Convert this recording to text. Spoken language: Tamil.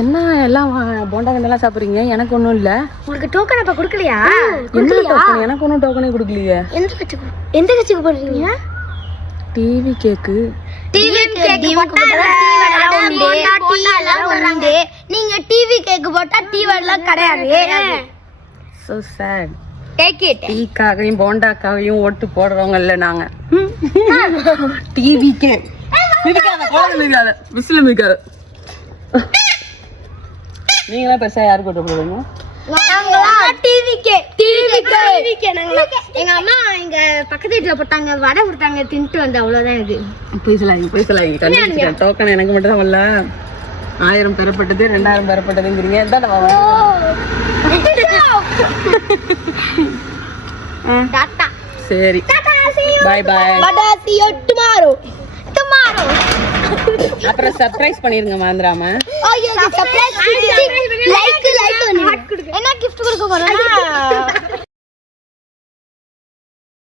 என்ன எல்லாம் போண்டா கண்டெல்லாம் சாப்பிடுறீங்க? எனக்கு ஒன்றும் இல்லை. உங்களுக்கு டோக்கன் அப்ப கொடுக்கலையா? என்ன டோக்கன்? எனக்கு ஒன்றும் டோக்கனே கொடுக்கலையே. எந்த கட்சிக்கு போடுறீங்க? டிவி கேக்கு. நீங்க டிவி கேக்கு போட்டா டிவி எல்லாம் கிடையாது. So sad. டீக்காகவும் போண்டாக்காவையும் ஓட்டு போடுறவங்க இல்லை நாங்க. டிவி கேக் மிதிக்காத, கோலம் மிதிக்காத, விசில் மிதிக்காத. நீங்களா பெருசா யாருக்கு ஓட்டு போடுவீங்க? எங்க அம்மா எங்க பக்கத்து வீட்டுல போட்டாங்க, வடை கொடுத்தாங்க, தின்ட்டு வந்து அவ்வளவுதான். இது போய் சொல்லாங்க கண்டிப்பா டோக்கன் எனக்கு மட்டும் தான் வரல. 1000 பெறப்பட்டது, 2000 பெறப்பட்டதுங்கிறீங்க. சரி, பாய் பாய். அப்புறம் சர்ப்ரைஸ் பண்ணிருங்க மறந்துடாம. என்ன கிஃப்ட் கொடுக்க போறோம்?